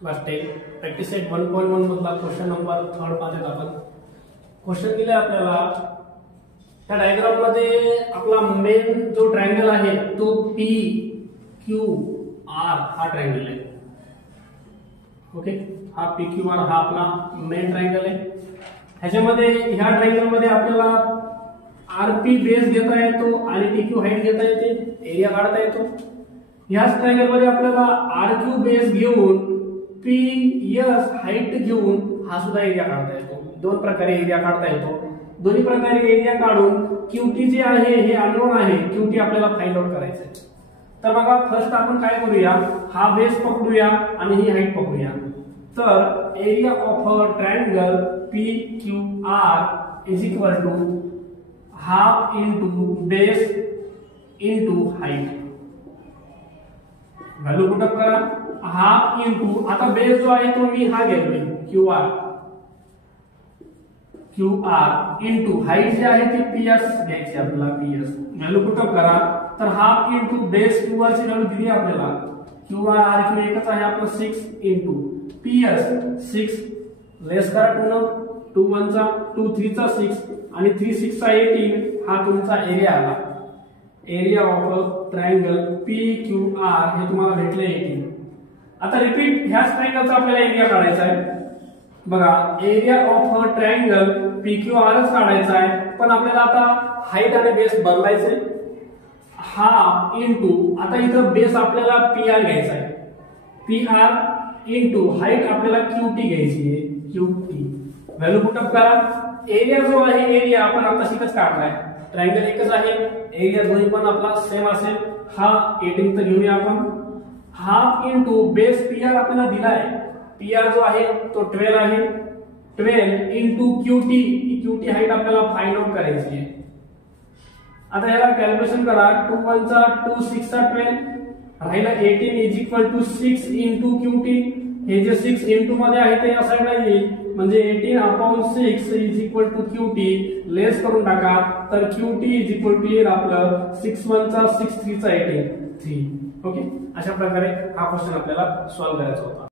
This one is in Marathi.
क्लास 10 प्रॅक्टिस सेट 1.1 मधला क्वेश्चन नंबर 3 पाहत आपण. क्वेश्चन दिले आपल्याला. त्या डायग्राम मध्ये आपला मेन जो ट्रायंगल आहे तो पी क्यू आर हा ट्रायंगल आहे. ओके, हा पी क्यू आर हा आपला मेन ट्रायंगल आहे. ह्याच्यामध्ये ह्या ट्रायंगल मध्ये आपल्याला आरपी बेस घेता येतो आणि पीक्यू हाईट घेता येते, एरिया काढता येतो. ह्याच ट्रायंगल मध्ये आपल्याला आरक्यू बेस घेऊन पीएस हाईट घेऊन हा सुद्धा एरिया काढता येतो. दोन प्रकारे एरिया काढता येतो. दोन्ही प्रकारे एरिया काढून क्यूटी जे आहे हे अननोन आहे, क्यूटी आपल्याला फाइंड आउट करायचं आहे. तर बघा फर्स्ट आपण काय करूया, हा बेस पकडूया आणि ही हाईट पकडूया. तर area of a triangle P Q R is equal to half into base into height. Value put up करा. हाफ इंटू, आता बेस जो आहे तो मी हा घेतोय क्यू आर इंटू हाईट जे आहे ते पीएस घ्यायची आपल्याला, पीएस. व्हॅल्यू पुटअप करा. तर half into base Q R ची व्हॅल्यू दिली आपल्याला. क्यू आर क्यू एकच आहे आपलं 6 इंटू पीएस 6 लेस करा 2 1 चा 2 3 चा 6 आणि 3 6 चा 18 हा तुमचा एरिया आला. Area of triangle P Q R हे तुम्हाला भेटले 18. आता रिपीट ह्याच ट्रायंगलचा आपल्याला एरिया काढायचा आहे. बघा area of triangle P Q आरच काढायचा आहे, पण आपल्याला आता हाईट आणि बेस बदलायचे. हाफ इंटू, आता इथं बेस आपल्याला पी आर घ्यायचा आहे, पी आर इंटू हाईट आपल्याला क्यूटी घ्यायची आहे, क्यूटी. व्हॅल्यू पुटअप करा. एरिया जो आहे एरिया आपण आता शिकच काढलाय. ट्रायंगल एकच आहे, एरिया दोन्ही पण आपला सेम असेल. हा 18 तर घेऊया आपण. Half into base P R आपल्याला दिला आहे. पी आर जो आहे तो 12 आहे. 12 इंटू क्यूटी, क्यूटी हाईट आपल्याला फाइंड आउट करायची आहे. आता ह्याला कॅल्क्युलेशन करा. 2 1 चा 2 6 चा 12 राहिला 18 is equal to 6 into Q T. हे जे 6 इंटू मध्ये आहे ते या साईडला येईल, म्हणजे 18 upon 6 is equal to QT. Less करून टाका. तर क्यूटी इज इक्वल टू येईल आपलं 6 1 चा 6 3 चा 18 3. ओके, अशा प्रकारे हा क्वेश्चन आपल्याला सॉल्व्ह करायचा होता.